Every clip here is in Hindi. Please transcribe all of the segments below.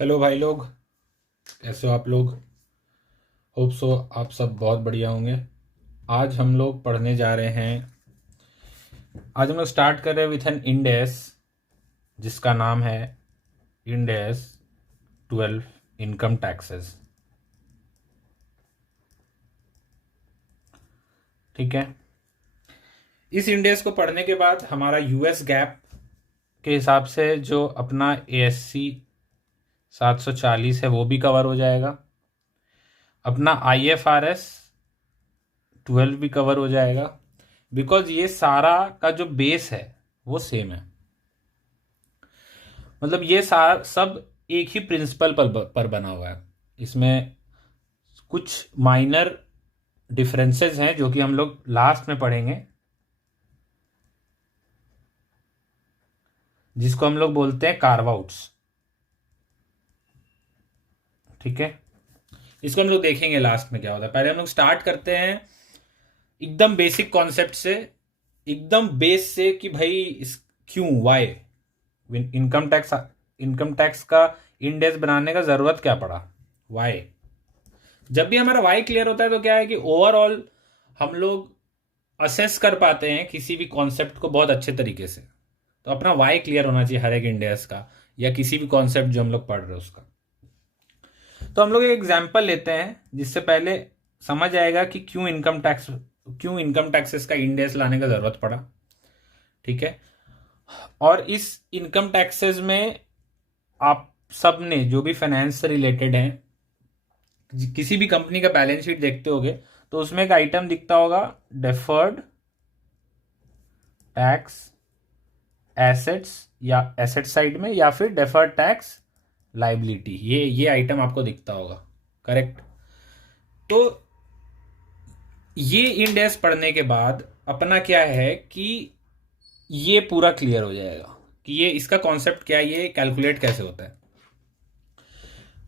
हेलो भाई लोग, कैसे हो आप लोग। होप सो आप सब बहुत बढ़िया होंगे। आज हम लोग पढ़ने जा रहे हैं। आज हम लोग स्टार्ट कर रहे हैं विथ एन इंडेस जिसका नाम है इंडेस 12 इनकम टैक्सेस। ठीक है। इस इंडेस को पढ़ने के बाद हमारा यूएस गैप के हिसाब से जो अपना एएससी 740 है वो भी कवर हो जाएगा। अपना आईएफआरएस 12 भी कवर हो जाएगा, बिकॉज ये सारा का जो बेस है वो सेम है। मतलब ये सारा सब एक ही प्रिंसिपल पर बना हुआ है। इसमें कुछ माइनर डिफरेंसेस हैं जो कि हम लोग लास्ट में पढ़ेंगे, जिसको हम लोग बोलते हैं कार्व आउट्स। ठीक है, इसको हम लोग देखेंगे लास्ट में क्या होता है। पहले हम लोग स्टार्ट करते हैं एकदम बेसिक कॉन्सेप्ट से, एकदम बेस से कि भाई इस क्यों वाई इनकम टैक्स का इंडेक्स बनाने का जरूरत क्या पड़ा, वाई। जब भी हमारा वाई क्लियर होता है तो क्या है कि ओवरऑल हम लोग असेस कर पाते हैं किसी भी कॉन्सेप्ट को बहुत अच्छे तरीके से। तो अपना वाई क्लियर होना चाहिए हर एक इंडेक्स का, या किसी भी कॉन्सेप्ट जो हम लोग पढ़ रहे हैं उसका। तो हम लोग एक एग्जाम्पल लेते हैं जिससे पहले समझ आएगा कि क्यों इनकम टैक्सेस का इंडेक्स लाने का जरूरत पड़ा। ठीक है। और इस इनकम टैक्सेस में आप सब ने जो भी फाइनेंस से रिलेटेड हैं, किसी भी कंपनी का बैलेंस शीट देखते होगे तो उसमें एक आइटम दिखता होगा, डेफर्ड टैक्स एसेट्स, या एसेट साइड में, या फिर डेफर्ड टैक्स लाइबिलिटी। ये आइटम आपको दिखता होगा, करेक्ट। तो ये इंडेक्स पढ़ने के बाद अपना क्या है कि ये पूरा क्लियर हो जाएगा कि ये इसका कॉन्सेप्ट क्या है, ये कैलकुलेट कैसे होता है।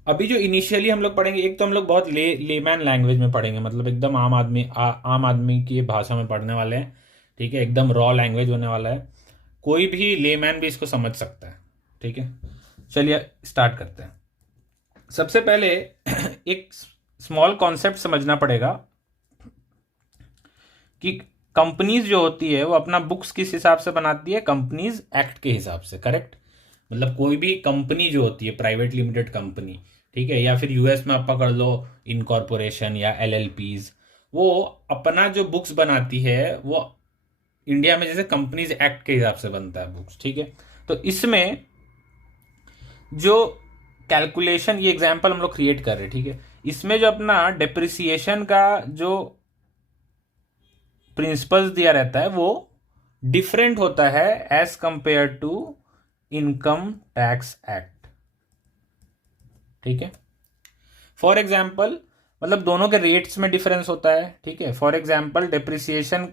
अभी जो इनिशियली हम लोग पढ़ेंगे, एक तो हम लोग बहुत लेमैन लैंग्वेज में पढ़ेंगे, मतलब एकदम आम आदमी की भाषा में पढ़ने वाले हैं। ठीक है, एकदम रॉ लैंग्वेज होने वाला है, कोई भी लेमैन भी इसको समझ सकता है। ठीक है, चलिए स्टार्ट करते हैं। सबसे पहले एक स्मॉल कॉन्सेप्ट समझना पड़ेगा कि कंपनीज जो होती है वो अपना बुक्स किस हिसाब से बनाती है, कंपनीज एक्ट के हिसाब से, करेक्ट। मतलब कोई भी कंपनी जो होती है, प्राइवेट लिमिटेड कंपनी, ठीक है, या फिर यूएस में आप पकड़ लो इनकॉर्पोरेशन या एलएलपीज, वो अपना जो बुक्स बनाती है वो इंडिया में जैसे कंपनीज एक्ट के हिसाब से बनता है बुक्स। ठीक है, तो इसमें जो कैलकुलेशन, ये एग्जाम्पल हम लोग क्रिएट कर रहे हैं, ठीक है, इसमें जो अपना डेप्रिसिएशन का जो प्रिंसिपल्स दिया रहता है वो डिफरेंट होता है as compare to income tax act. ठीक है, फॉर एग्जाम्पल, मतलब दोनों के रेट्स में डिफरेंस होता है। ठीक है, फॉर एग्जाम्पल डेप्रिसिएशन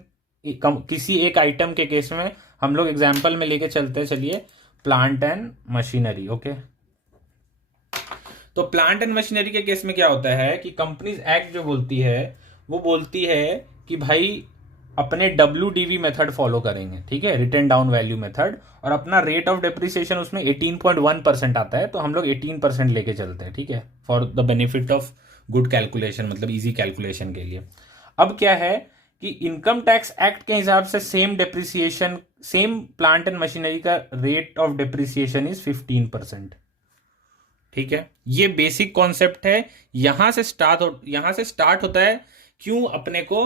किसी एक आइटम के केस में हम लोग एग्जाम्पल में लेके चलते हैं, चलिए, प्लांट एंड मशीनरी। ओके, तो प्लांट एंड मशीनरी के केस में क्या होता है कि कंपनीज एक्ट जो बोलती है वो बोलती है कि भाई अपने WDV मेथड फॉलो करेंगे, ठीक है, रिटर्न डाउन वैल्यू मेथड, और अपना रेट ऑफ डेप्रिसिएशन उसमें 18.1% आता है, तो हम लोग 18% लेके चलते हैं। ठीक है, for the benefit of good calculation, मतलब इजी कैलकुलेशन के लिए। अब क्या है कि इनकम टैक्स एक्ट के हिसाब से same depreciation, same plant and machinery का रेट ऑफ डेप्रिसिएशन इज 15%। ठीक है, ये बेसिक कॉन्सेप्ट है। यहां से स्टार्ट होता है क्यों अपने को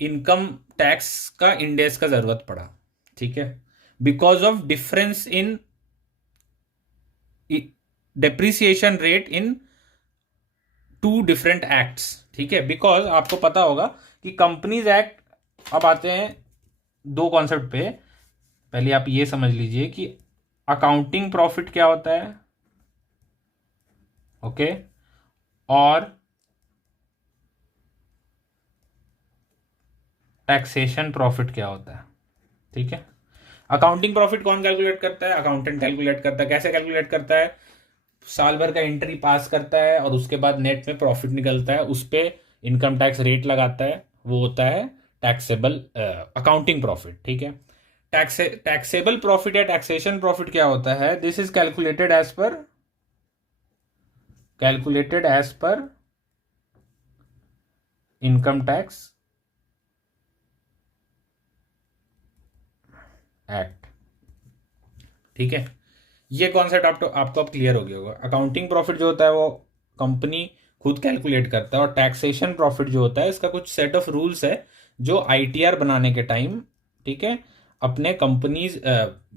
इनकम टैक्स का इंडेक्स का जरूरत पड़ा। ठीक है, because of difference in depreciation rate in two different acts. ठीक है, बिकॉज आपको पता होगा कि कंपनीज एक्ट, अब आते हैं दो कॉन्सेप्ट पे। पहले आप ये समझ लीजिए कि अकाउंटिंग प्रॉफिट क्या होता है, ओके, और टैक्सेशन प्रॉफिट क्या होता है। ठीक है, अकाउंटिंग प्रॉफिट कौन कैलकुलेट करता है, अकाउंटेंट कैलकुलेट करता है। कैसे कैलकुलेट करता है, साल भर का एंट्री पास करता है और उसके बाद नेट में प्रॉफिट निकलता है, उस पर इनकम टैक्स रेट लगाता है, वो होता है टैक्सेबल अकाउंटिंग प्रॉफिट। ठीक है, टैक्सेबल प्रॉफिट या टैक्सेशन प्रॉफिट क्या होता है, this is calculated as per calculated as per income tax act. ठीक है, ये कॉन्सेप्ट आपको अब क्लियर हो गया होगा। अकाउंटिंग प्रॉफिट जो होता है वो कंपनी खुद कैलकुलेट करता है, और टैक्सेशन प्रॉफिट जो होता है इसका कुछ सेट ऑफ रूल्स है जो आईटीआर बनाने के टाइम, ठीक है, अपने कंपनीज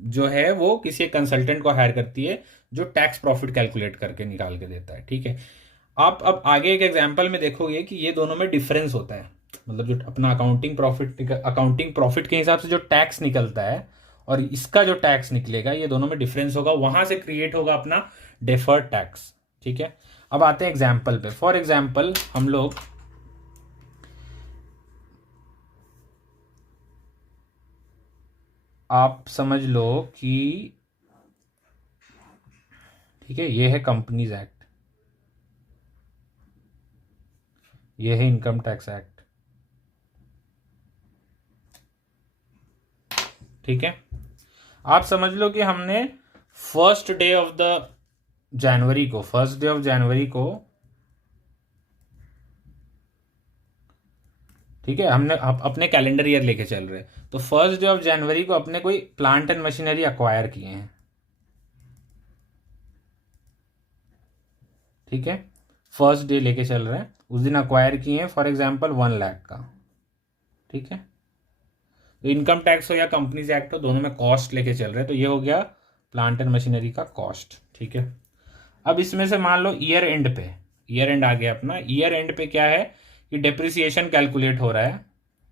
जो है वो किसी कंसल्टेंट को हायर करती है जो टैक्स प्रॉफिट कैलकुलेट करके निकाल के देता है। ठीक है, आप अब आगे एक एग्जांपल में देखोगे कि ये दोनों में डिफरेंस होता है। मतलब जो अपना अकाउंटिंग प्रॉफिट के हिसाब से जो टैक्स निकलता है और इसका जो टैक्स निकलेगा, ये दोनों में डिफरेंस होगा, वहां से क्रिएट होगा अपना डेफर्ड टैक्स। ठीक है, अब आते हैं एग्जाम्पल पे। फॉर एग्जाम्पल हम लोग आप समझ लो कि, ठीक है, ये है कंपनीज एक्ट, ये है इनकम टैक्स एक्ट। ठीक है, आप समझ लो कि हमने फर्स्ट डे ऑफ जनवरी को, ठीक है, हमने अपने कैलेंडर ईयर लेके चल रहे हैं, तो फर्स्ट डे ऑफ जनवरी को अपने कोई प्लांट एंड मशीनरी अक्वायर किए हैं। ठीक है, फर्स्ट डे लेके चल रहे हैं, उस दिन अक्वायर किए हैं फॉर एग्जांपल 1 लाख का। ठीक है, तो इनकम टैक्स हो या कंपनीज एक्ट हो, दोनों में कॉस्ट लेके चल रहे हैं, तो ये हो गया प्लांट एंड मशीनरी का कॉस्ट। ठीक है, अब इसमें से मान लो ईयर एंड आ गया अपना। ईयर एंड पे क्या है कि डेप्रिसिएशन कैलकुलेट हो रहा है।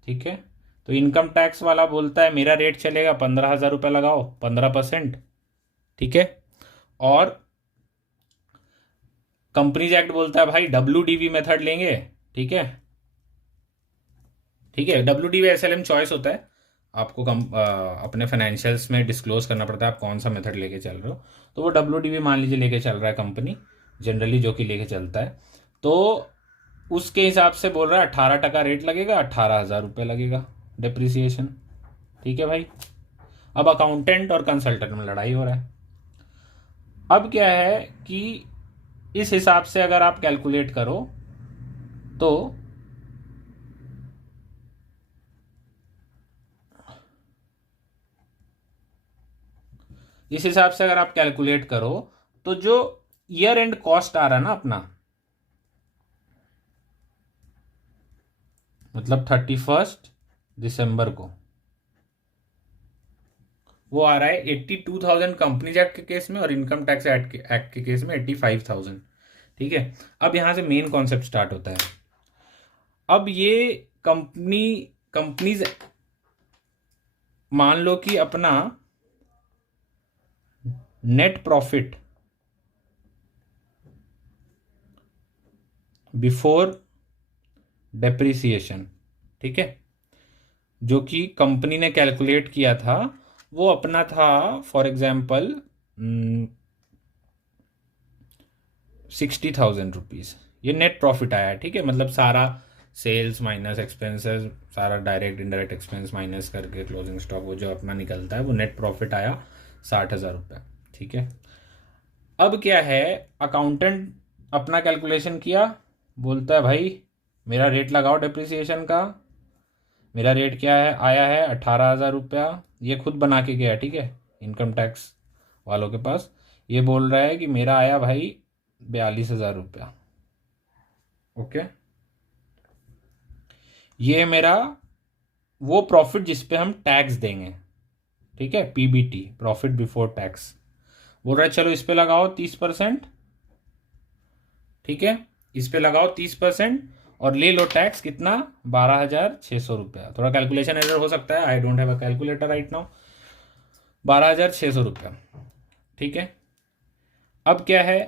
ठीक है, तो इनकम टैक्स वाला बोलता है मेरा रेट चलेगा 15,000 रुपये, लगाओ 15%। ठीक है, और कंपनीज एक्ट बोलता है भाई WDV मेथड लेंगे। ठीक है, ठीक है, WDV SLM चॉइस होता है, आपको अपने फाइनेंशियल्स में डिस्क्लोज करना पड़ता है आप कौन सा मेथड लेके चल रहे हो। तो वो WDV मान लीजिए लेके चल रहा है कंपनी, जनरली जो कि लेके चलता है, तो उसके हिसाब से बोल रहा है 18% रेट लगेगा, 18,000 रुपये लगेगा डिप्रिसिएशन। ठीक है भाई, अब अकाउंटेंट और कंसल्टेंट में लड़ाई हो रहा है। अब क्या है कि इस हिसाब से अगर आप कैलकुलेट करो तो इस हिसाब से अगर आप कैलकुलेट करो तो जो ईयर एंड कॉस्ट आ रहा है ना अपना, मतलब 31 दिसंबर को, वो आ रहा है 82,000 कंपनीज एक्ट के केस में, और इनकम टैक्स एक्ट के केस में 85,000। ठीक है, अब यहां से मेन कॉन्सेप्ट स्टार्ट होता है। अब ये कंपनीज मान लो कि अपना नेट प्रॉफिट बिफोर डेप्रिसिएशन, ठीक है, जो कि कंपनी ने कैलकुलेट किया था, वो अपना था फॉर एग्जाम्पल 60,000 रुपीज। ये नेट प्रॉफिट आया। ठीक है, मतलब सारा सेल्स माइनस एक्सपेंसेस, सारा डायरेक्ट इनडायरेक्ट एक्सपेंस माइनस करके क्लोजिंग स्टॉक वो जो अपना निकलता है, वो नेट प्रॉफिट आया 60,000 रुपये। ठीक है, अब क्या है, अकाउंटेंट अपना कैलकुलेशन किया, बोलता है भाई मेरा रेट लगाओ डिप्रिसिएशन का। मेरा रेट क्या है, आया है 18,000 रुपया। ये खुद बना के गया, ठीक है, इनकम टैक्स वालों के पास। ये बोल रहा है कि मेरा आया भाई 42,000 रुपया। ओके, ये मेरा वो प्रॉफिट जिस पे हम टैक्स देंगे। ठीक है, PBT, प्रॉफिट बिफोर टैक्स। बोल रहा है चलो इस पे लगाओ 30%। ठीक है, इस पे लगाओ 30% और ले लो टैक्स कितना, 12,600 रुपया। थोड़ा कैलकुलेशन एरर हो सकता है, I don't have a calculator right now. 12,600 रुपया। ठीक है, अब क्या है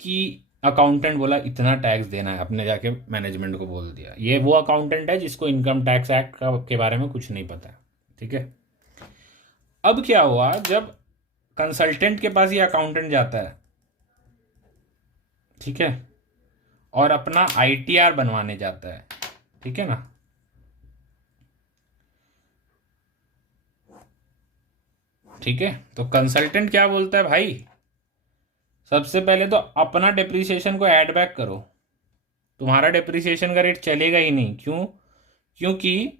कि अकाउंटेंट बोला इतना टैक्स देना है, अपने जाके मैनेजमेंट को बोल दिया। ये वो अकाउंटेंट है जिसको इनकम टैक्स एक्ट के बारे में कुछ नहीं पता है। ठीक है, अब क्या हुआ, जब कंसल्टेंट के पास ये अकाउंटेंट जाता है, ठीक है, और अपना ITR बनवाने जाता है, ठीक है ना, ठीक है, तो कंसल्टेंट क्या बोलता है भाई, सबसे पहले तो अपना डेप्रिसिएशन को ऐड बैक करो। तुम्हारा डेप्रिसिएशन का रेट चलेगा ही नहीं। क्यों? क्योंकि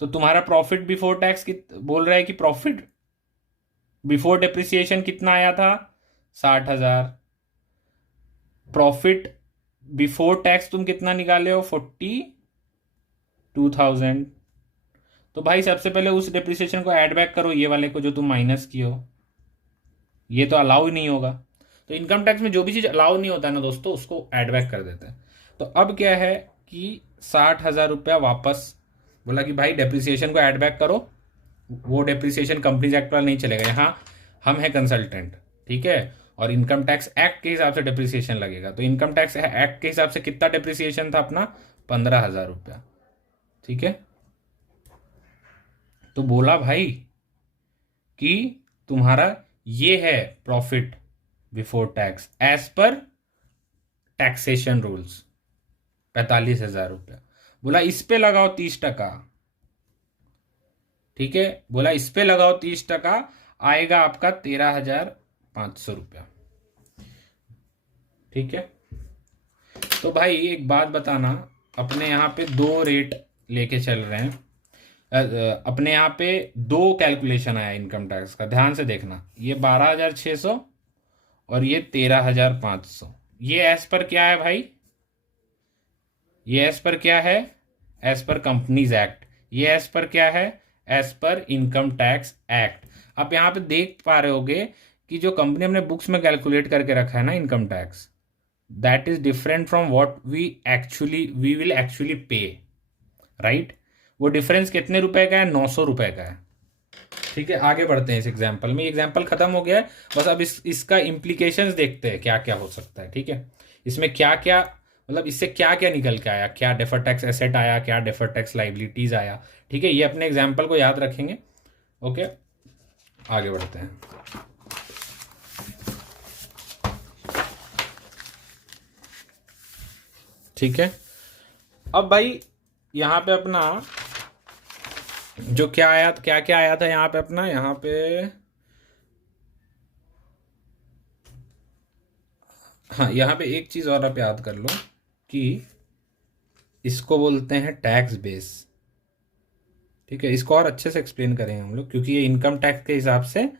तो तुम्हारा प्रॉफिट बिफोर टैक्स बोल रहा है कि प्रॉफिट बिफोर डेप्रिसिएशन कितना आया था? 60,000। प्रॉफिट बिफोर टैक्स तुम कितना निकाले हो? 42,000। तो भाई सबसे पहले उस डेप्रिसिएशन को ऐड बैक करो, ये वाले को जो तुम माइनस किए हो। ये तो अलाउ ही नहीं होगा। तो इनकम टैक्स में जो भी चीज़ अलाउ नहीं होता है ना दोस्तों, उसको ऐड बैक कर देते हैं। तो अब क्या है कि 60,000 रुपया वापस बोला कि भाई डेप्रिसिएशन को ऐड बैक करो। वो डेप्रिसिएशन कंपनीज एक्ट वाला नहीं चलेगा, यहाँ हम है कंसल्टेंट, ठीक है। और इनकम टैक्स एक्ट के हिसाब से डेप्रिसिएशन लगेगा। तो इनकम टैक्स एक्ट के हिसाब से कितना डेप्रिसिएशन था अपना? 15,000 रुपया, ठीक है। तो बोला भाई कि तुम्हारा ये है profit before tax as per taxation rules, 45,000 रुपया। बोला इस पे लगाओ 30%, ठीक है। बोला इस पे लगाओ 30%, आएगा आपका 13,500 रुपया, ठीक है। तो भाई एक बात बताना, अपने यहाँ पे दो रेट लेके चल रहे हैं। अपने यहाँ पे दो कैलकुलेशन आया इनकम टैक्स का, ध्यान से देखना। ये 12,600 और ये 13,500। ये एज पर क्या है भाई? ये एज पर क्या है? As per companies act. ये एज पर क्या है? As per income tax act. आप यहाँ पे देख पा रहे होगे कि जो कंपनी हमने बुक्स में कैलकुलेट करके रखा है ना income tax, that is different from what we will actually pay, right. वो डिफरेंस कितने रुपए का है? 900 रुपए का है, ठीक है। आगे बढ़ते हैं इस एग्जाम्पल में। एग्जाम्पल खत्म हो गया है, बस अब इसका इम्प्लीकेशंस देखते हैं क्या क्या हो सकता है, ठीक है। इसमें क्या क्या मतलब इससे क्या क्या निकल के आया, क्या डेफर टैक्स एसेट आया, क्या डेफर टैक्स लाइबिलिटीज आया, ठीक है। ये अपने एग्जाम्पल को याद रखेंगे। ओके, आगे बढ़ते हैं। ठीक है। अब भाई यहाँ पे अपना जो क्या आया, क्या क्या आया था यहाँ पे अपना, यहाँ पे हाँ, यहाँ पे एक चीज और आप याद कर लो कि इसको बोलते हैं टैक्स बेस, ठीक है। इसको और अच्छे से एक्सप्लेन करेंगे हम लोग, क्योंकि ये इनकम टैक्स के हिसाब से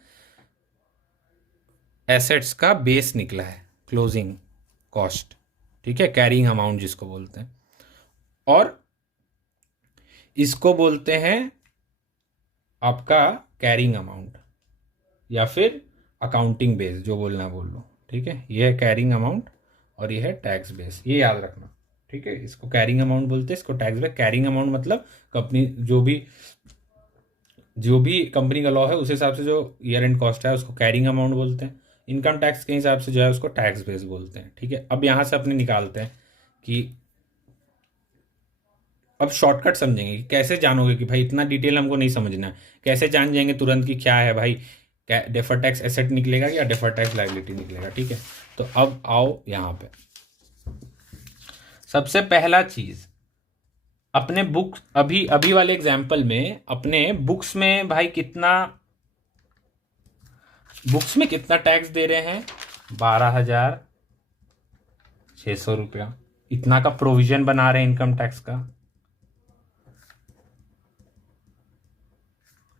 एसेट्स का बेस निकला है, क्लोजिंग कॉस्ट, ठीक है, कैरिंग अमाउंट जिसको बोलते हैं। और इसको बोलते हैं आपका कैरिंग अमाउंट या फिर अकाउंटिंग बेस, जो बोलना बोल लो, ठीक है। ये है कैरिंग अमाउंट और ये है टैक्स बेस, ये याद रखना, ठीक है। इसको कैरिंग अमाउंट बोलते हैं, इसको टैक्स बेस। कैरिंग अमाउंट मतलब कंपनी जो भी कंपनी का लॉ है उस हिसाब से जो ईयर एंड कॉस्ट है उसको कैरिंग अमाउंट बोलते हैं। इनकम टैक्स के हिसाब से जो है उसको टैक्स बेस बोलते हैं, ठीक है। अब यहाँ से अपने निकालते हैं कि अब शॉर्टकट समझेंगे कि कैसे जानोगे कि भाई इतना डिटेल हमको नहीं समझना है, कैसे जान जाएंगे तुरंत कि क्या है भाई, डेफर टैक्स एसेट निकलेगा या डेफर टैक्स लायबिलिटी निकलेगा, ठीक है। तो अब आओ यहाँ पे, सबसे पहला चीज अपने बुक अभी अभी वाले एग्जाम्पल में अपने बुक्स में भाई बुक्स में कितना टैक्स दे रहे हैं? 12,600 रुपया। इतना का प्रोविजन बना रहे हैं इनकम टैक्स का,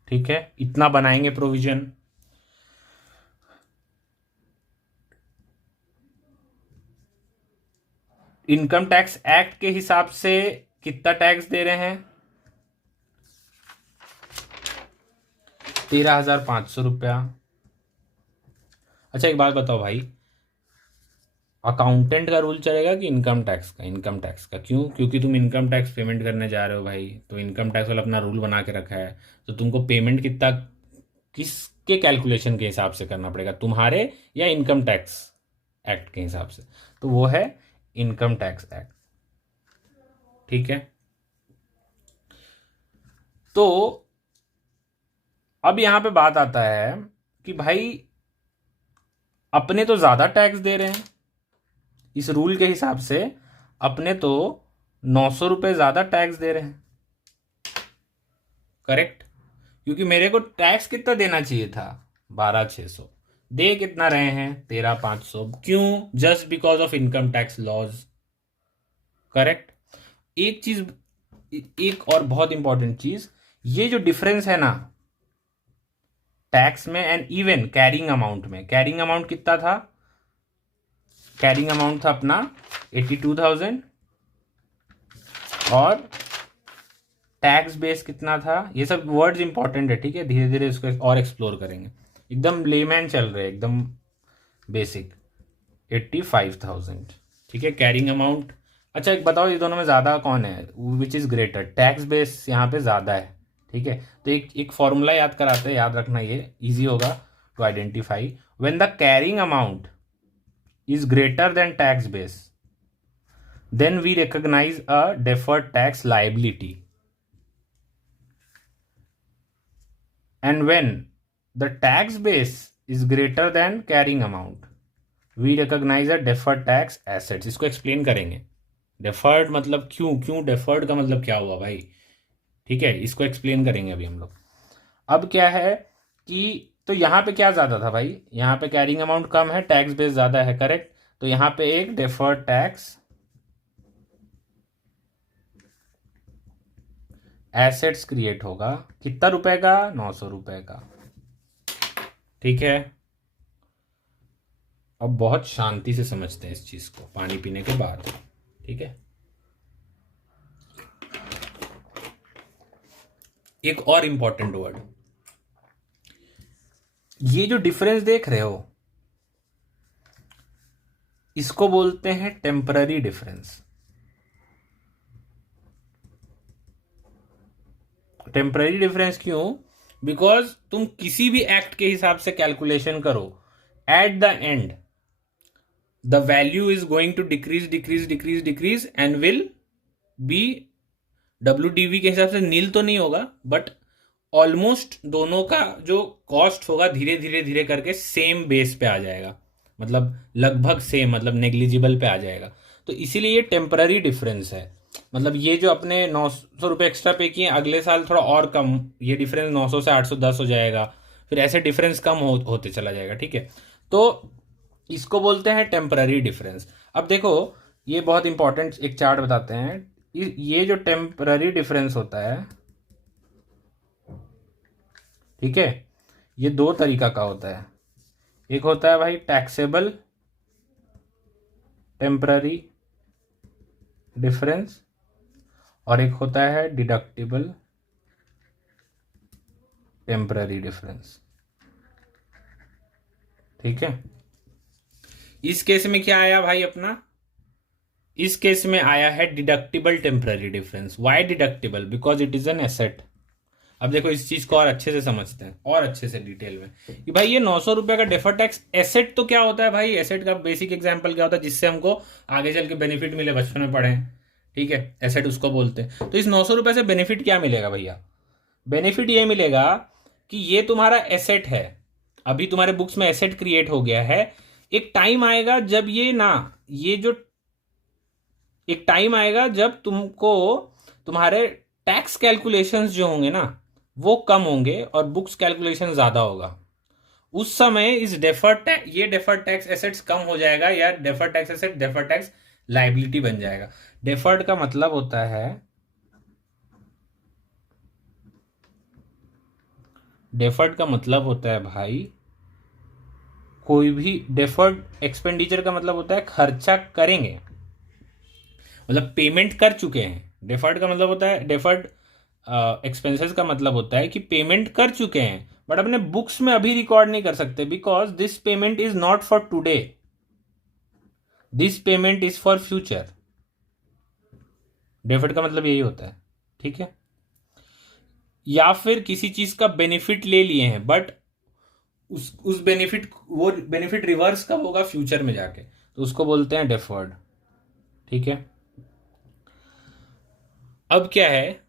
ठीक है। इतना बनाएंगे प्रोविजन। इनकम टैक्स एक्ट के हिसाब से कितना टैक्स दे रहे हैं? 13,500 रुपया। अच्छा एक बात बताओ भाई, अकाउंटेंट का रूल चलेगा कि इनकम टैक्स का? इनकम टैक्स का। क्यों? क्योंकि तुम इनकम टैक्स पेमेंट करने जा रहे हो भाई, तो इनकम टैक्स वाला अपना रूल बना के रखा है। तो तुमको पेमेंट कितना किसके कैलकुलेशन के हिसाब से करना पड़ेगा, तुम्हारे या इनकम टैक्स एक्ट के हिसाब से? तो वो है इनकम टैक्स एक्ट, ठीक है। तो अब यहां पे बात आता है कि भाई अपने तो ज्यादा टैक्स दे रहे हैं इस रूल के हिसाब से, अपने तो 900 रुपये ज्यादा टैक्स दे रहे हैं, करेक्ट। क्योंकि मेरे को टैक्स कितना देना चाहिए था? 12,600। दे कितना रहे हैं 13,500, क्यों? Just because of income tax laws, correct. एक चीज, एक और बहुत इंपॉर्टेंट चीज, ये जो डिफरेंस है ना टैक्स में एंड इवन कैरिंग अमाउंट में, कैरिंग अमाउंट कितना था? कैरिंग अमाउंट था अपना 82,000 और टैक्स बेस कितना था? ये सब वर्ड्स इंपॉर्टेंट है, ठीक है, धीरे धीरे इसको और एक्सप्लोर करेंगे। एकदम लेमैन चल रहे हैं, एकदम बेसिक। 85,000, ठीक है, कैरिंग अमाउंट। अच्छा एक बताओ, ये दोनों में ज़्यादा कौन है? Which is greater? Tax base यहाँ पे ज़्यादा है, ठीक है। तो एक फॉर्मूला याद कराते हैं, याद रखना, ये इजी होगा to identify. When the carrying amount is greater than tax base, then we recognize a deferred tax liability, and when the tax base is greater than carrying amount, we recognize a deferred tax assets। इसको एक्सप्लेन करेंगे। deferred मतलब क्यों deferred का मतलब क्या हुआ भाई, ठीक है, इसको एक्सप्लेन करेंगे अभी हम लोग। अब क्या है कि तो यहाँ पे क्या ज़्यादा था भाई? यहाँ पे कैरिंग अमाउंट कम है, टैक्स बेस ज़्यादा है, करेक्ट। तो यहाँ पे एक डेफर्ड टैक्स एसेट्स क्रिएट होगा, कितना रुपए का? 900 रुपए का, ठीक है। अब बहुत शांति से समझते हैं इस चीज को पानी पीने के बाद, ठीक है। एक और इंपॉर्टेंट वर्ड, ये जो डिफरेंस देख रहे हो इसको बोलते हैं टेम्पररी डिफरेंस। टेम्पररी डिफरेंस क्यों? बिकॉज तुम किसी भी एक्ट के हिसाब से कैलकुलेशन करो, at the end the value is going to decrease decrease decrease decrease and will be, WDV के हिसाब से नील तो नहीं होगा, बट ऑलमोस्ट दोनों का जो कॉस्ट होगा धीरे धीरे धीरे करके सेम बेस पे आ जाएगा, मतलब लगभग सेम, मतलब नेग्लिजिबल पे आ जाएगा। तो इसीलिए ये टेम्पररी डिफरेंस है। मतलब ये जो अपने 900 रुपये एक्स्ट्रा पे किए, अगले साल थोड़ा और कम, ये डिफरेंस 900 से 810 हो जाएगा, फिर ऐसे डिफरेंस कम होते चला जाएगा, ठीक है। तो इसको बोलते हैं टेम्पररी डिफरेंस। अब देखो, ये बहुत इंपॉर्टेंट एक चार्ट बताते हैं। ये जो टेम्पररी डिफरेंस होता है, ठीक है, ये दो तरीका का होता है। एक होता है भाई टैक्सेबल टेम्पररी डिफरेंस और एक होता है डिडक्टिबल टेम्पररी डिफरेंस, ठीक है। इस केस में क्या आया भाई अपना? इस केस में आया है deductible temporary difference. Why deductible? Because it is an asset. अब देखो इस चीज को और अच्छे से समझते हैं, और अच्छे से डिटेल में, कि भाई ये 900 रुपए का डेफर टैक्स एसेट तो क्या होता है भाई? एसेट का बेसिक एग्जांपल क्या होता है जिससे हमको आगे चल के बेनिफिट मिले? बचपन में पढ़े, ठीक है, एसेट उसको बोलते हैं। तो इस 900 रुपए से बेनिफिट क्या मिलेगा भैया? बेनिफिट ये मिलेगा कि ये तुम्हारा एसेट है, अभी तुम्हारे बुक्स में एसेट क्रिएट हो गया है। एक टाइम आएगा जब ये ना, ये जो एक टाइम आएगा जब तुमको तुम्हारे टैक्स कैलकुलेशंस जो होंगे ना वो कम होंगे और बुक्स कैलकुलेशन ज्यादा होगा। उस समय इस ये डेफर्ड टैक्स एसेट्स कम हो जाएगा, या deferred tax asset deferred tax liability बन जाएगा। डेफर्ड का मतलब होता है, डेफर्ड का मतलब होता है भाई, कोई भी डेफर्ड एक्सपेंडिचर का मतलब होता है खर्चा करेंगे, मतलब पेमेंट कर चुके हैं। डेफर्ड का मतलब होता है, डेफर्ड एक्सपेंसेस का मतलब होता है कि पेमेंट कर चुके हैं बट अपने बुक्स में अभी रिकॉर्ड नहीं कर सकते, because this payment is not for today, this payment is for future. Deferred का मतलब यही होता है, ठीक है। या फिर किसी चीज का बेनिफिट ले लिए हैं बट उस बेनिफिट, वो बेनिफिट रिवर्स कब होगा? फ्यूचर में जाके, तो उसको बोलते हैं डेफर्ड, ठीक है। अब क्या है,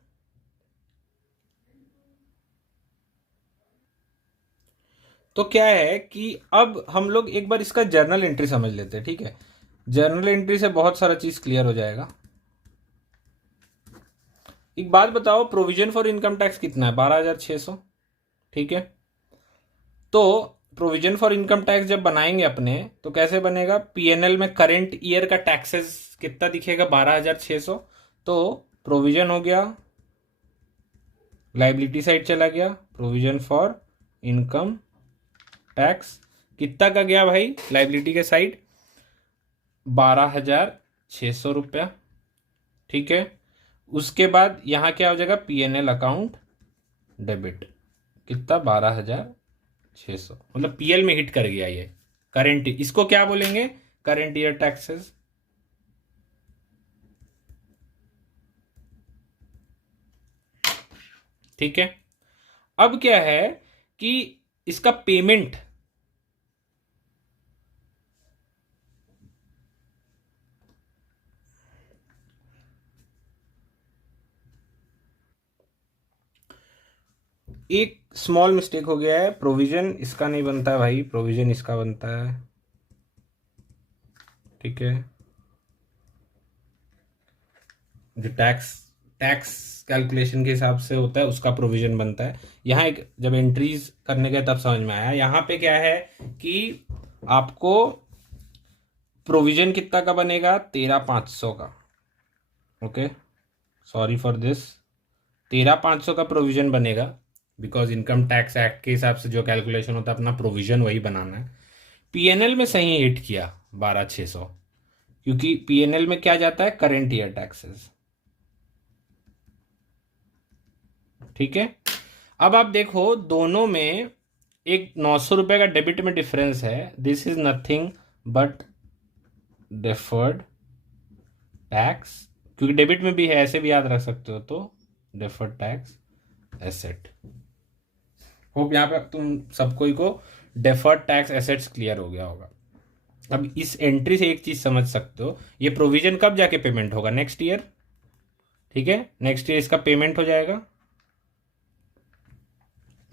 तो क्या है कि अब हम लोग एक बार इसका जर्नल एंट्री समझ लेते हैं, ठीक है। जर्नल एंट्री से बहुत सारा चीज क्लियर हो जाएगा। एक बात बताओ, प्रोविजन फॉर इनकम टैक्स कितना है? 12,600, ठीक है। तो प्रोविजन फॉर इनकम टैक्स जब बनाएंगे अपने तो कैसे बनेगा, पीएनएल में करंट ईयर का टैक्सेस कितना दिखेगा, 12,600। तो प्रोविजन हो गया, लाइबिलिटी साइड चला गया, प्रोविजन फॉर इनकम टैक्स कितना का गया भाई, लाइबिलिटी के साइड 12,600 रुपया। ठीक है, उसके बाद यहाँ क्या हो जाएगा, पीएनएल अकाउंट डेबिट कितना, 12,600, मतलब पीएल में हिट कर गया ये करंट। इसको क्या बोलेंगे, करंट ईयर टैक्सेस। ठीक है, अब क्या है कि इसका पेमेंट एक स्मॉल मिस्टेक हो गया है, प्रोविजन इसका नहीं बनता है भाई, प्रोविजन इसका बनता है। ठीक है, जो टैक्स कैलकुलेशन के हिसाब से होता है उसका प्रोविजन बनता है। यहाँ एक जब एंट्रीज करने गए तब समझ में आया, यहाँ पे क्या है कि आपको प्रोविजन कितना का बनेगा, 13,500 का। ओके, सॉरी फॉर दिस, 13,500 का प्रोविजन बनेगा, बिकॉज इनकम टैक्स एक्ट के हिसाब से जो कैलकुलेशन होता है अपना प्रोविजन वही बनाना है। पीएनएल में सही हिट किया 12,600, क्योंकि पीएनएल में क्या जाता है, करेंट ईयर टैक्सेस। ठीक है, अब आप देखो दोनों में एक 900 रुपए का डेबिट में डिफरेंस है, this is nothing but deferred tax, क्योंकि डेबिट में भी है, ऐसे भी याद रख सकते हो, तो डेफर्ड टैक्स एसेट। होप यहाँ पे तुम सबको को डेफर्ड टैक्स एसेट्स क्लियर हो गया होगा। अब इस एंट्री से एक चीज समझ सकते हो, ये प्रोविजन कब जाके पेमेंट होगा, नेक्स्ट ईयर। ठीक है, नेक्स्ट ईयर इसका पेमेंट हो जाएगा,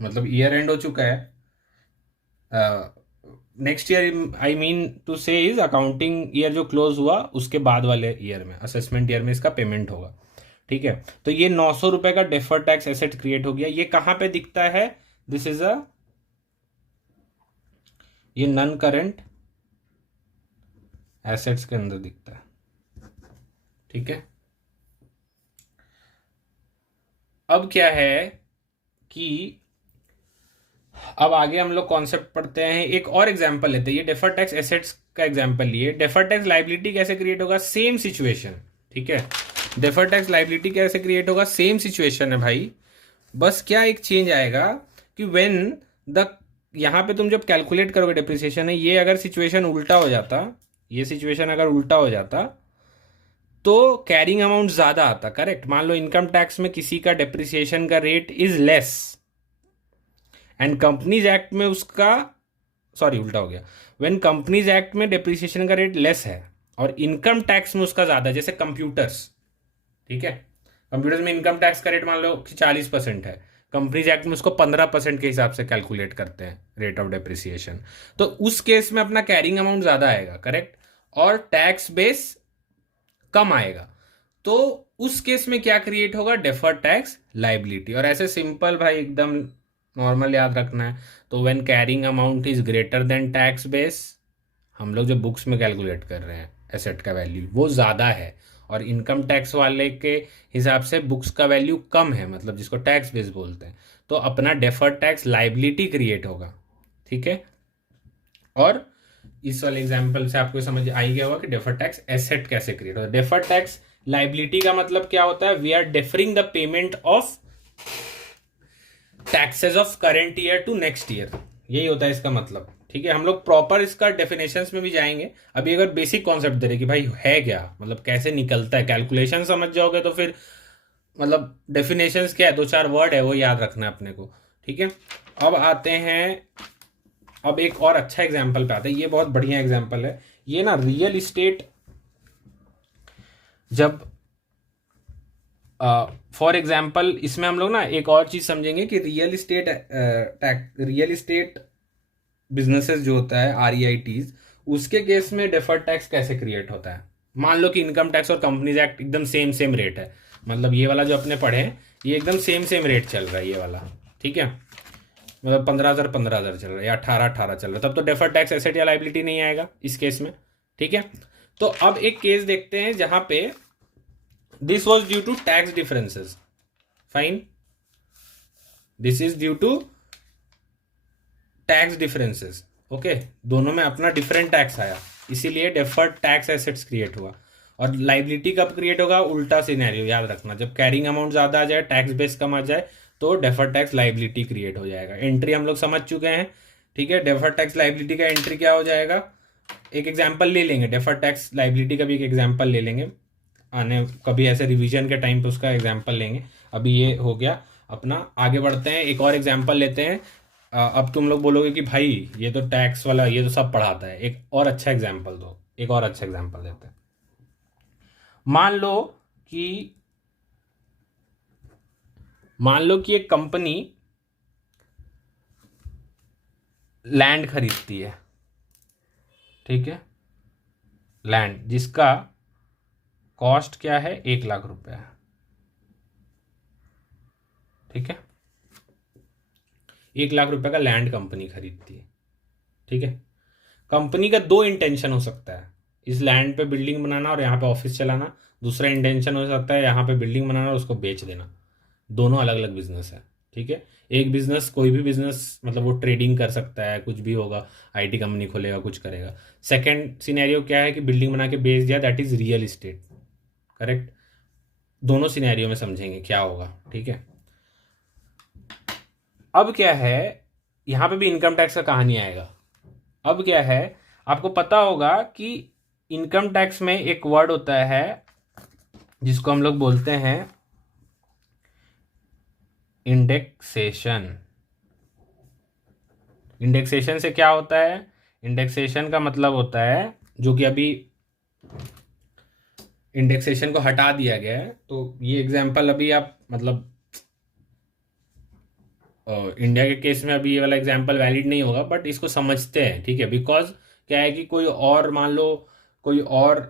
मतलब ईयर एंड हो चुका है। Next year I mean to say is accounting year जो क्लोज हुआ उसके बाद वाले ईयर में, असेसमेंट ईयर में इसका पेमेंट होगा। ठीक है, तो ये 900 रुपए का डेफर्ड टैक्स एसेट क्रिएट हो गया। ये कहां पे दिखता है, दिस इज ये नॉन करेंट एसेट्स के अंदर दिखता है। ठीक है, अब क्या है कि अब आगे हम लोग कॉन्सेप्ट पढ़ते हैं, एक और एग्जांपल लेते हैं। ये डेफर्ड टैक्स एसेट्स का एग्जांपल लिए, डेफर्ड टैक्स लायबिलिटी कैसे क्रिएट होगा, सेम सिचुएशन। ठीक है, डेफर्ड टैक्स लायबिलिटी कैसे क्रिएट होगा, सेम सिचुएशन है भाई, बस क्या एक चेंज आएगा कि व्हेन द, यहां पे तुम जब कैलकुलेट करोगे डेप्रिसिएशन है, ये अगर सिचुएशन उल्टा हो जाता, ये सिचुएशन अगर उल्टा हो जाता तो कैरिंग अमाउंट ज्यादा आता। करेक्ट, मान लो इनकम टैक्स में किसी का डेप्रिसिएशन का rate is less and companies act में उसका, सॉरी उल्टा हो गया, व्हेन कंपनीज एक्ट में डेप्रिसिएशन का रेट लेस है और इनकम टैक्स में उसका ज्यादा, जैसे कंप्यूटर्स। ठीक है, कंप्यूटर्स में इनकम टैक्स का रेट मान लो कि 40% है, कंपनीज एक्ट में उसको 15% के हिसाब से कैलकुलेट करते हैं रेट ऑफ डेप्रिसिएशन, तो उस केस में अपना कैरिंग अमाउंट ज्यादा आएगा। करेक्ट, और टैक्स बेस कम आएगा, तो उस केस में क्या क्रिएट होगा, डेफर्ड टैक्स लायबिलिटी। और ऐसे सिंपल भाई एकदम नॉर्मल याद रखना है, तो when carrying amount is greater than tax base, हम लोग जो बुक्स में कैलकुलेट कर रहे हैं एसेट का वैल्यू वो ज़्यादा है, और इनकम टैक्स वाले के हिसाब से बुक्स का वैल्यू कम है, मतलब जिसको टैक्स बेस बोलते हैं, तो अपना डेफर्ड टैक्स लायबिलिटी क्रिएट होगा। ठीक है, और इस वाले एग्जाम्पल से आपको समझ आ ही गया होगा कि डेफर्ड टैक्स एसेट कैसे क्रिएट होता है। डेफर्ड टैक्स लायबिलिटी का मतलब क्या होता है, we are deferring the payment of taxes of current year to next year, यही होता है इसका मतलब। ठीक है, हम लोग प्रॉपर इसका डेफिनेशंस में भी जाएंगे। अभी अगर बेसिक कॉन्सेप्ट दे रहे कि भाई है क्या, मतलब कैसे निकलता है, कैलकुलेशन समझ जाओगे तो फिर मतलब डेफिनेशंस क्या है, 2-4 वर्ड है वो याद रखना है अपने को। ठीक है, अब आते हैं, अब एक और अच्छा एग्जाम्पल पे आते हैं, ये बहुत बढ़िया एग्जाम्पल है। ये ना रियल इस्टेट, जब फॉर एग्जाम्पल इसमें हम लोग ना एक और चीज समझेंगे कि रियल इस्टेट बिजनेसेस जो होता है REITs, उसके केस में डेफर्ड टैक्स कैसे क्रिएट होता है। मान लो कि इनकम टैक्स और कंपनीज एक्ट एकदम सेम रेट है, मतलब ये वाला जो अपने पढ़े हैं ये एकदम सेम रेट चल रहा है ये वाला। ठीक है, मतलब 15,000 चल रहा है या 18,18 चल रहा है, तब तो डेफर्ड टैक्स एसेट या लाइबिलिटी नहीं आएगा इस केस में, ठीक है। तो अब एक केस देखते हैं जहां पे this was due to tax differences, fine, this is due to tax differences, okay, दोनों में अपना डिफरेंट टैक्स आया, इसीलिए डेफर्ड टैक्स एसेट्स क्रिएट हुआ। और लाइबिलिटी कब क्रिएट होगा, उल्टा सिनेरियो याद रखना, जब कैरिंग अमाउंट ज्यादा आ जाए, टैक्स बेस कम आ जाए, तो डेफर्ड टैक्स लाइबिलिटी क्रिएट हो जाएगा। एंट्री हम लोग समझ चुके हैं, ठीक है। डेफर्ड टैक्स लाइबिलिटी का एंट्री क्या हो जाएगा, एक एग्जांपल ले लेंगे, डेफर्ड टैक्स लाइबिलिटी का भी एक एग्जांपल ले लेंगे, आने कभी ऐसे रिवीजन के टाइम पे उसका एग्जांपल लेंगे। अभी ये हो गया अपना, आगे बढ़ते हैं, एक और एग्जांपल लेते हैं। अब तुम लोग बोलोगे कि भाई ये तो टैक्स वाला, ये तो सब पढ़ाता है, एक और अच्छा एग्जांपल दो, एक और अच्छा एग्जांपल देते हैं। मान लो कि एक कंपनी लैंड खरीदती है, ठीक है, लैंड जिसका कॉस्ट क्या है, 1,00,000 रुपया है, ठीक है। 1,00,000 रुपए का लैंड कंपनी खरीदती है, ठीक है। कंपनी का दो इंटेंशन हो सकता है, इस लैंड पे बिल्डिंग बनाना और यहाँ पे ऑफिस चलाना। दूसरा इंटेंशन हो सकता है यहाँ पे बिल्डिंग बनाना और उसको बेच देना। दोनों अलग अलग बिजनेस है, ठीक है। एक बिजनेस, कोई भी बिजनेस, मतलब वो ट्रेडिंग कर सकता है, कुछ भी होगा, आईटी कंपनी खोलेगा, कुछ करेगा। सेकेंड सिनेरियो क्या है कि बिल्डिंग बना के बेच दिया, that is real estate, correct. दोनों सिनेरियो में समझेंगे क्या होगा, ठीक है। अब क्या है, यहां पे भी इनकम टैक्स का कहानी आएगा। अब क्या है, आपको पता होगा कि इनकम टैक्स में एक वर्ड होता है जिसको हम लोग बोलते हैं इंडेक्सेशन। इंडेक्सेशन से क्या होता है, इंडेक्सेशन का मतलब होता है, जो कि अभी इंडेक्सेशन को हटा दिया गया है, तो ये एग्जांपल अभी आप मतलब इंडिया के केस में अभी ये वाला एग्जांपल वैलिड नहीं होगा, बट इसको समझते हैं, ठीक है। बिकॉज क्या है कि कोई और, मान लो कोई और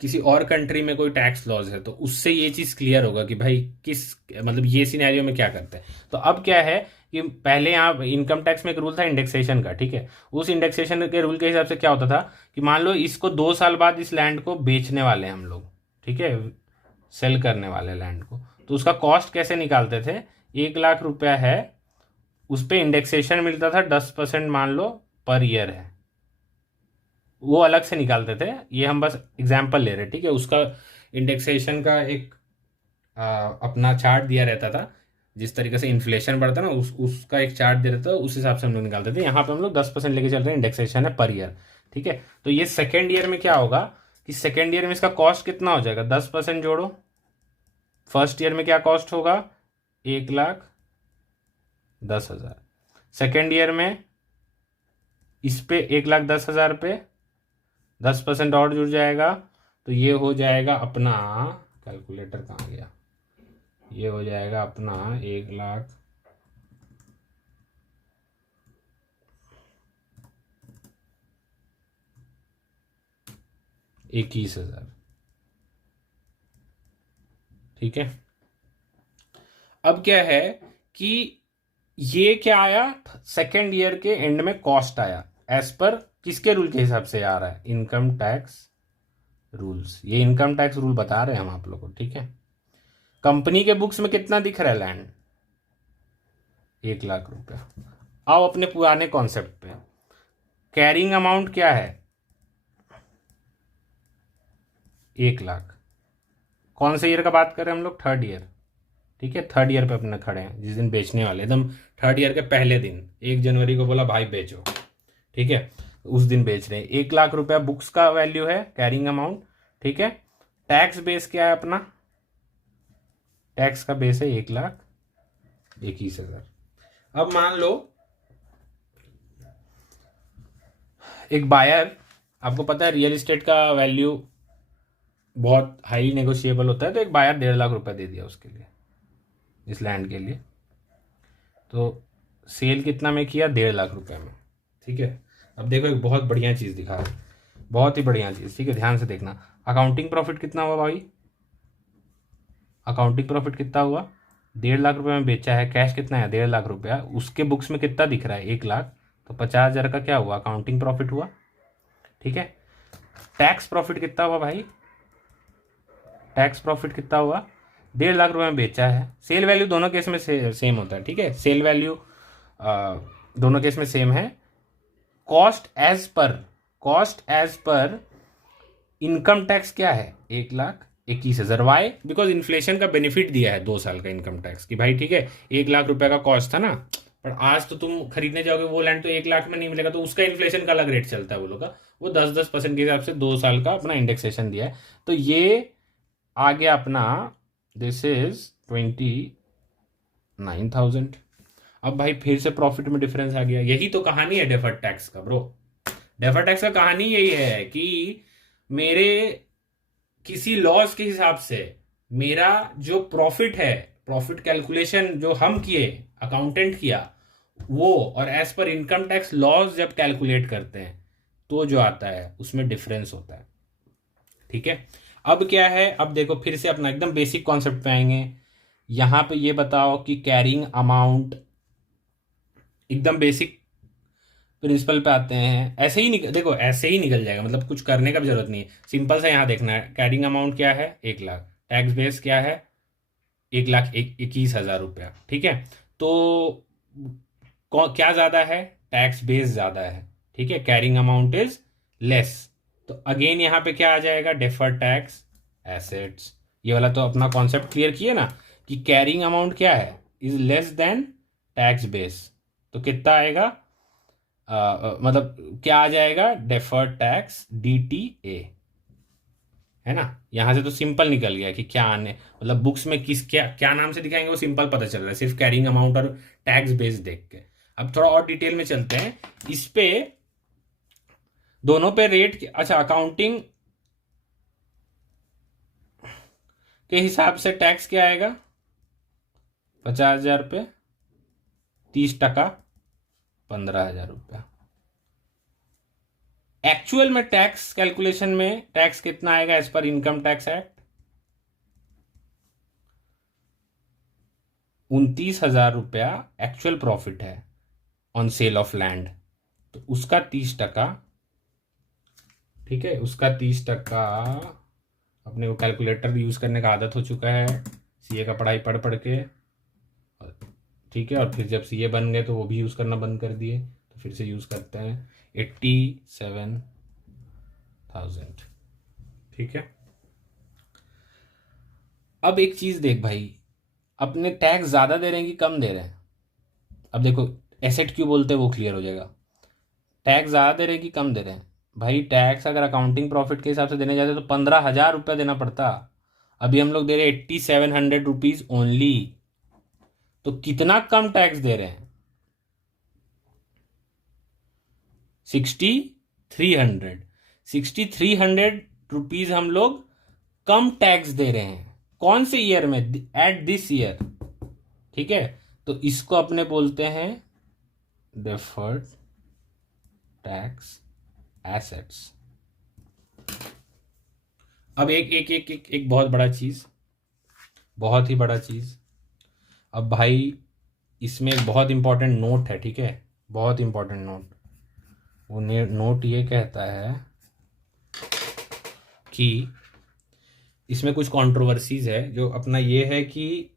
किसी और कंट्री में कोई टैक्स लॉज है, तो उससे ये चीज क्लियर होगा कि भाई किस, मतलब ये सिनेरियो में क्या करते हैं। तो अब क्या है कि पहले यहाँ इनकम टैक्स में एक रूल था इंडेक्सेशन का, ठीक है। उस इंडेक्सेशन के रूल के हिसाब से क्या होता था कि मान लो इसको 2 साल बाद इस लैंड को बेचने वाले हैं हम लोग, ठीक है, सेल करने वाले लैंड को, तो उसका कॉस्ट कैसे निकालते थे, 1,00,000 रुपया है, उस पर इंडेक्सेशन मिलता था 10%, मान लो पर ईयर है, वो अलग से निकालते थे। ये हम बस एग्जाम्पल ले रहे हैं, ठीक है। उसका इंडेक्सेशन का एक अपना चार्ट दिया रहता था, जिस तरीके से इन्फ्लेशन बढ़ता है ना, उसका एक चार्ट दे रहता था, उस हिसाब से हम लोग निकालते थे। यहाँ पे हम लोग 10% लेके चल रहे हैं, इंडेक्सेशन है पर ईयर, ठीक है। तो ये सेकेंड ईयर में क्या होगा कि सेकेंड ईयर में इसका कॉस्ट कितना हो जाएगा, 10% जोड़ो। फर्स्ट ईयर में क्या कॉस्ट होगा, 1,10,000। सेकेंड ईयर में इस पे 1,10,000 पे 10% और जुड़ जाएगा, तो ये हो जाएगा अपना, कैलकुलेटर कहाँ गया, ये हो जाएगा अपना 1,00,000 21,000, ठीक है। अब क्या है कि ये क्या आया, सेकेंड ईयर के एंड में कॉस्ट आया, एज पर किसके रूल के हिसाब से आ रहा है, इनकम टैक्स रूल्स। ये इनकम टैक्स रूल बता रहे हैं हम आप लोगों को, ठीक है। कंपनी के बुक्स में कितना दिख रहा है लैंड, 1,00,000 रुपया। आओ अपने पुराने कॉन्सेप्ट पे, कैरिंग अमाउंट क्या है, 1,00,000। कौन से ईयर का बात करें हम लोग, थर्ड ईयर, ठीक है। थर्ड ईयर पे अपने खड़े हैं, जिस दिन बेचने वाले, एकदम थर्ड ईयर के पहले दिन, 1 जनवरी को बोला भाई बेचो, ठीक है, उस दिन बेच रहे हैं। 1,00,000 रुपया बुक्स का वैल्यू है, कैरिंग अमाउंट, ठीक है। टैक्स बेस क्या है अपना, टैक्स का बेस है 1,21,000। अब मान लो एक बायर, आपको पता है रियल इस्टेट का वैल्यू बहुत हाई नेगोशिएबल होता है, तो एक बायर 1,50,000 रुपया दे दिया उसके लिए, इस लैंड के लिए। तो सेल कितना में किया, 1,50,000 रुपये में, ठीक है। अब देखो एक बहुत बढ़िया चीज़ दिखा रहा है, बहुत ही बढ़िया चीज़, ठीक है, ध्यान से देखना। अकाउंटिंग प्रॉफिट कितना हुआ भाई, अकाउंटिंग प्रॉफिट कितना हुआ, 1.5 लाख रुपए में बेचा है, कैश कितना है 1.5 लाख रुपया, उसके बुक्स में कितना दिख रहा है 1 लाख, तो 50,000 का क्या हुआ अकाउंटिंग प्रॉफिट हुआ। ठीक है, टैक्स प्रॉफिट कितना हुआ भाई, टैक्स प्रॉफिट कितना हुआ 1.5 लाख रुपए में बेचा है। सेल वैल्यू दोनों केस में सेम होता है। ठीक है, सेल वैल्यू दोनों केस में सेम है। Cost as per income tax क्या है 1,21,000। वाई, बिकॉज इन्फ्लेशन का बेनिफिट दिया है 2 साल का इनकम टैक्स की भाई। ठीक है, 1 लाख रुपए का कॉस्ट था ना, पर आज तो तुम खरीदने जाओगे वो लैंड तो 1 लाख में नहीं मिलेगा, तो उसका इन्फ्लेशन का अलग रेट चलता है वो लोग का, वो 10-10% के हिसाब से 2 साल का अपना इंडेक्सेशन दिया है। तो ये आ गया अपना, दिस इज 29,000। अब भाई फिर से प्रॉफिट में डिफरेंस आ गया। यही तो कहानी है डेफर्ड टैक्स का ब्रो। डेफर्ड टैक्स का कहानी यही है कि मेरे किसी लॉस के हिसाब से मेरा जो प्रॉफिट है, प्रॉफिट कैलकुलेशन जो हम किए, अकाउंटेंट किया वो, और as per income tax loss जब कैलकुलेट करते हैं तो जो आता है उसमें डिफरेंस होता है। ठीक है, अब क्या है, अब देखो फिर से अपना एकदम बेसिक कॉन्सेप्ट पे आएंगे। यहां पे ये बताओ कि कैरिंग अमाउंट, एकदम बेसिक प्रिंसिपल पे आते हैं। ऐसे ही देखो ऐसे ही निकल जाएगा, मतलब कुछ करने का भी जरूरत नहीं है, सिंपल सा यहाँ देखना है। कैरिंग अमाउंट क्या है 1 लाख, टैक्स बेस क्या है 1,21,000 रुपया। ठीक है, तो क्या ज्यादा है, टैक्स बेस ज्यादा है। ठीक है, कैरिंग अमाउंट इज लेस, तो अगेन यहाँ पे क्या आ जाएगा डेफर्ड टैक्स एसेट्स। ये वाला तो अपना कॉन्सेप्ट क्लियर किए ना कि कैरिंग अमाउंट क्या है is less than tax base, तो कितना आएगा मतलब क्या आ जाएगा डेफर्ड टैक्स DTA, है ना। यहां से तो सिंपल निकल गया कि क्या आने, मतलब बुक्स में किस क्या क्या नाम से दिखाएंगे वो सिंपल पता चल रहा है सिर्फ कैरिंग अमाउंट और टैक्स बेस देख के। अब थोड़ा और डिटेल में चलते हैं इस पे, दोनों पे रेट। अच्छा, अकाउंटिंग के हिसाब से टैक्स क्या आएगा 50,000 पे 30%, 15,000 रुपया। एक्चुअल में टैक्स कैलकुलेशन में टैक्स कितना आएगा as per income tax act 29,000 रुपया एक्चुअल प्रॉफिट है ऑन सेल ऑफ लैंड, तो उसका 30%। ठीक है, उसका 30% अपने को कैलकुलेटर यूज करने का आदत हो चुका है सीए का पढ़ाई पढ़ पढ़ के। ठीक है, और फिर जब सीए बन गए तो वो भी यूज करना बंद कर दिए, तो फिर से यूज करते हैं 87,000। ठीक है, अब एक चीज देख भाई, अपने टैक्स ज्यादा दे रहे हैं कि कम दे रहे हैं। अब देखो एसेट क्यों बोलते हैं वो क्लियर हो जाएगा। टैक्स ज्यादा दे रहे हैं कि कम दे रहे हैं भाई। टैक्स अगर अकाउंटिंग प्रॉफिट के हिसाब से देने जाते तो 15,000 रुपया देना पड़ता, अभी हम लोग दे रहे 8,700 रुपीज ओनली, तो कितना कम टैक्स दे रहे हैं 6,300। 6,300 रुपीज हम लोग कम टैक्स दे रहे हैं, कौन से ईयर में, एट दिस ईयर। ठीक है, तो इसको अपने बोलते हैं डेफर्ड टैक्स एसेट्स। अब एक एक एक एक, एक बहुत बड़ा चीज, बहुत ही बड़ा चीज। अब भाई इसमें एक बहुत इंपॉर्टेंट नोट है। ठीक है, बहुत इंपॉर्टेंट नोट, वो नोट ये कहता है कि इसमें कुछ कंट्रोवर्सीज है। जो अपना ये है कि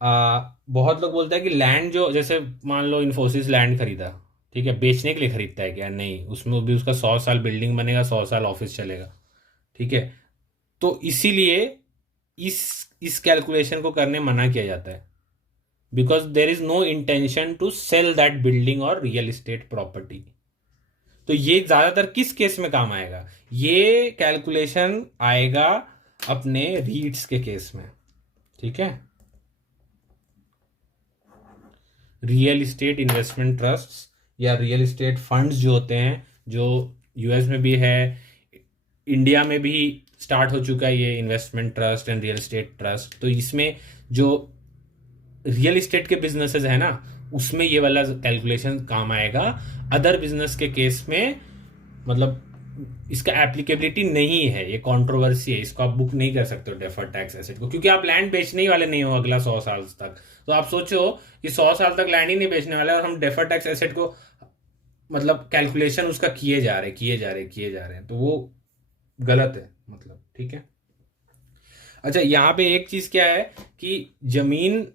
बहुत लोग बोलते हैं कि लैंड जो, जैसे मान लो इन्फोसिस लैंड खरीदा, ठीक है, बेचने के लिए खरीदता है क्या, नहीं, उसमें भी उसका 100 साल बिल्डिंग बनेगा, 100 साल ऑफिस चलेगा। ठीक है, तो इसीलिए इस कैलकुलेशन को करने मना किया जाता है, because there is no intention to sell that building और रियल एस्टेट प्रॉपर्टी। तो ये ज्यादातर किस केस में काम आएगा, ये कैलकुलेशन आएगा अपने रीट्स के केस में। ठीक है, रियल एस्टेट इन्वेस्टमेंट ट्रस्ट या रियल एस्टेट फंड्स जो होते हैं, जो यूएस में भी है, इंडिया में भी स्टार्ट हो चुका है ये investment trust and real estate trust. तो इसमें जो रियल एस्टेट के बिजनेसेस है ना, उसमें ये वाला कैलकुलेशन काम आएगा। अदर बिजनेस के केस में, मतलब इसका एप्लीकेबिलिटी नहीं है, ये कंट्रोवर्सी है, इसको आप बुक नहीं कर सकते हो डेफर्ड टैक्स एसेट को, क्योंकि आप लैंड बेचने ही वाले नहीं हो अगला 100 साल तक। तो आप सोचो कि 100 साल तक लैंड ही नहीं बेचने वाले और हम डेफर्ड टैक्स एसेट को मतलब कैलकुलेशन उसका किए जा रहे हैं, तो वो गलत है मतलब, ठीक है। अच्छा, यहां पे एक चीज क्या है कि जमीन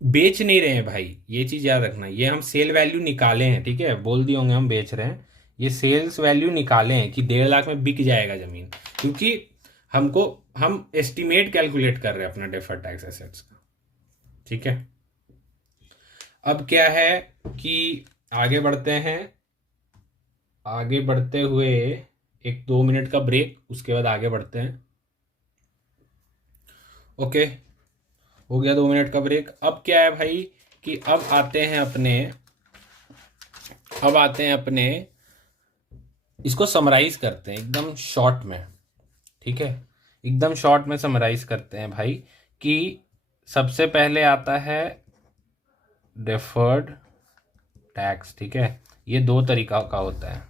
बेच नहीं रहे हैं भाई, ये चीज याद रखना, ये हम सेल वैल्यू निकाले हैं, ठीक है, बोल दिए होंगे हम बेच रहे हैं, ये सेल्स वैल्यू निकाले हैं कि 1.5 लाख में बिक जाएगा जमीन, क्योंकि हम एस्टिमेट कैलकुलेट कर रहे हैं अपना डेफर्ड टैक्स एसेट्स का, ठीक है। अब क्या है कि आगे बढ़ते हैं, आगे बढ़ते हुए एक 2 मिनट का ब्रेक, उसके बाद आगे बढ़ते हैं। ओके, हो गया 2 मिनट का ब्रेक। अब क्या है भाई कि अब आते हैं अपने इसको समराइज करते हैं एकदम शॉर्ट में, ठीक है, एकदम शॉर्ट में समराइज करते हैं भाई कि सबसे पहले आता है डेफर्ड टैक्स, ठीक है। ये 2 तरीका का होता है,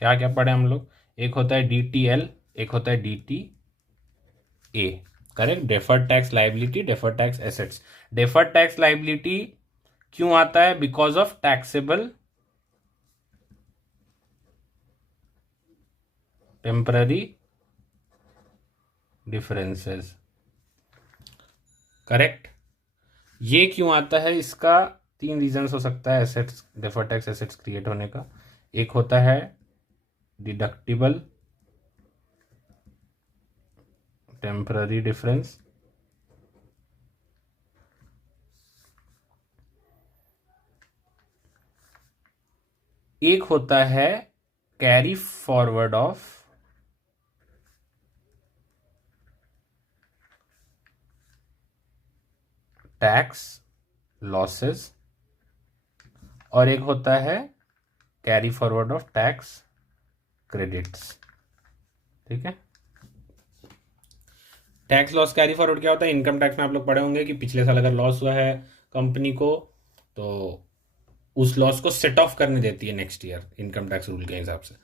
क्या क्या पढ़े हम लोग, एक होता है DTL, एक होता है DTA, correct, deferred tax liability, deferred tax assets. Deferred tax liability क्यों आता है? Because of taxable temporary differences, correct. ये क्यों आता है? इसका 3 रीजंस हो सकता है assets, deferred tax assets create होने का। एक होता है डिडक्टिबल टेम्पररी डिफरेंस, एक होता है carry forward of tax losses, और एक होता है carry forward of tax credits, ठीक है। टैक्स लॉस कैरी फॉरवर्ड क्या होता है? इनकम टैक्स में आप लोग पढ़े होंगे कि पिछले साल अगर लॉस हुआ है कंपनी को, तो उस लॉस को सेट ऑफ करने देती है next year income tax rule के हिसाब से।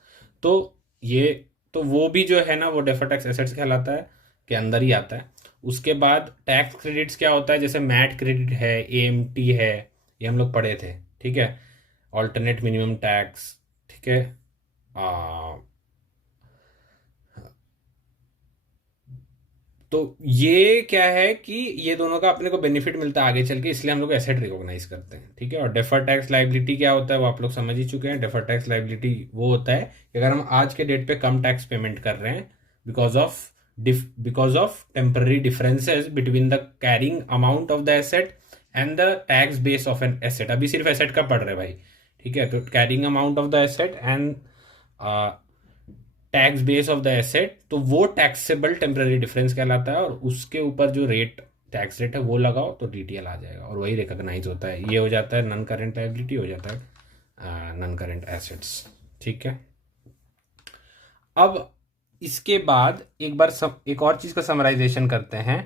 तो ये तो वो भी जो है ना, वो डेफर्ड टैक्स एसेट्स कहलाता है, के अंदर ही आता है। उसके बाद टैक्स क्रेडिट्स क्या होता है? जैसे मैट क्रेडिट है, AMT है, ये हम लोग पढ़े थे, ठीक है, ऑल्टरनेट मिनिमम टैक्स, ठीक है। तो ये क्या है कि ये दोनों का अपने को बेनिफिट मिलता है आगे चल के, इसलिए हम लोग एसेट रिकॉग्नाइज करते हैं, ठीक है। और डेफर्ड टैक्स लाइबिलिटी क्या होता है वो आप लोग समझ ही चुके हैं। डेफर्ड टैक्स लाइबिलिटी वो होता है कि अगर हम आज के डेट पे कम टैक्स पेमेंट कर रहे हैं because of temporary differences between the carrying amount of the asset and the tax base of an asset. अभी सिर्फ एसेट का पढ़ रहे भाई, ठीक है। तो carrying amount of the asset and tax base of the asset, तो वो टैक्सेबल टेम्पररी डिफरेंस कहलाता है, और उसके ऊपर जो टैक्स रेट है वो लगाओ तो DTL आ जाएगा, और वही रिकॉग्नाइज होता है। ये हो जाता है नॉन करेंट लायबिलिटी, हो जाता है नॉन करेंट एसेट्स, ठीक है। अब इसके बाद एक और चीज का समराइजेशन करते हैं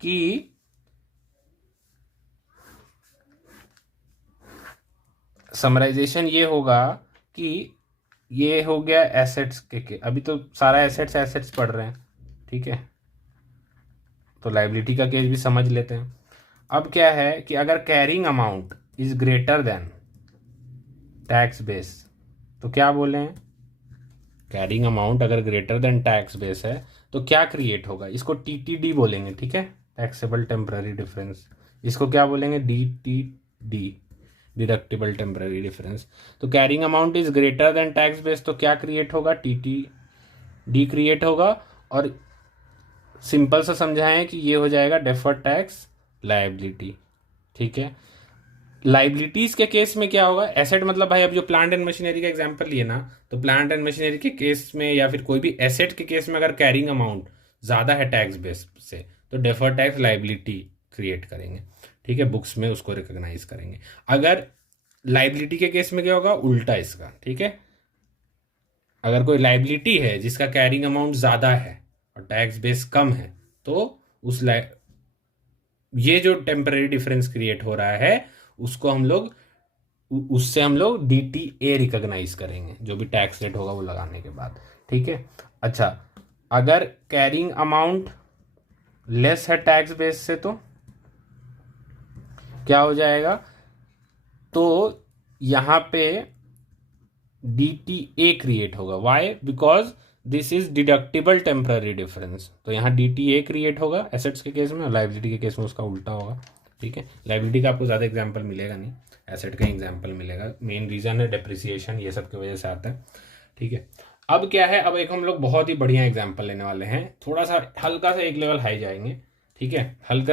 कि समराइजेशन ये होगा कि ये हो गया एसेट्स के अभी तो सारा एसेट्स पढ़ रहे हैं, ठीक है, तो लाइबिलिटी का केस भी समझ लेते हैं। अब क्या है कि अगर carrying amount is greater than tax base, तो क्या बोले हैं, कैरिंग अमाउंट अगर ग्रेटर देन टैक्स बेस है तो क्या क्रिएट होगा? इसको TTD बोलेंगे, ठीक है, टैक्सेबल टेम्पररी डिफरेंस। इसको क्या बोलेंगे? DTD, deductible temporary difference. तो carrying amount is greater than tax base, तो क्या क्रिएट होगा? TTD क्रिएट होगा, और सिंपल सा समझाएं कि ये हो जाएगा डेफर्ड टैक्स लायबिलिटी, ठीक है। लाइबिलिटीज के केस में क्या होगा? एसेट मतलब भाई अब जो प्लांट एंड मशीनरी का एग्जांपल लिए ना, तो प्लांट एंड मशीनरी के केस में या फिर कोई भी एसेट के केस में अगर कैरिंग अमाउंट ज्यादा है टैक्स बेस से, तो डेफर्ड टैक्स लाइबिलिटी क्रिएट करेंगे, ठीक है, बुक्स में उसको रिकॉग्नाइज करेंगे। अगर लाइबिलिटी के केस में क्या होगा? उल्टा इसका, ठीक है। अगर कोई लाइबिलिटी है जिसका कैरिंग अमाउंट ज्यादा है और टैक्स बेस कम है, तो ये जो टेम्पररी डिफरेंस क्रिएट हो रहा है उसको हम लोग उससे हम लोग DTA रिकॉग्नाइज करेंगे, जो भी टैक्स रेट होगा वो लगाने के बाद। ठीक है। अच्छा, अगर कैरिंग अमाउंट लेस है टैक्स बेस से तो क्या हो जाएगा, तो यहां पे DTA क्रिएट होगा। Why? Because this is deductible temporary difference. तो यहाँ DTA क्रिएट होगा एसेट्स के केस में, और लाइबिलिटी के केस में उसका उल्टा होगा। ठीक है। लाइबिलिटी का आपको ज़्यादा एग्जाम्पल मिलेगा नहीं, एसेट का एग्जाम्पल मिलेगा। मेन रीजन है डेप्रिसिएशन, ये सब की वजह से आता है। ठीक है। अब क्या है, अब एक हम लोग बहुत ही बढ़िया एग्जाम्पल लेने वाले हैं, थोड़ा सा हल्का सा एक लेवल हाई जाएंगे। ठीक है, हल्का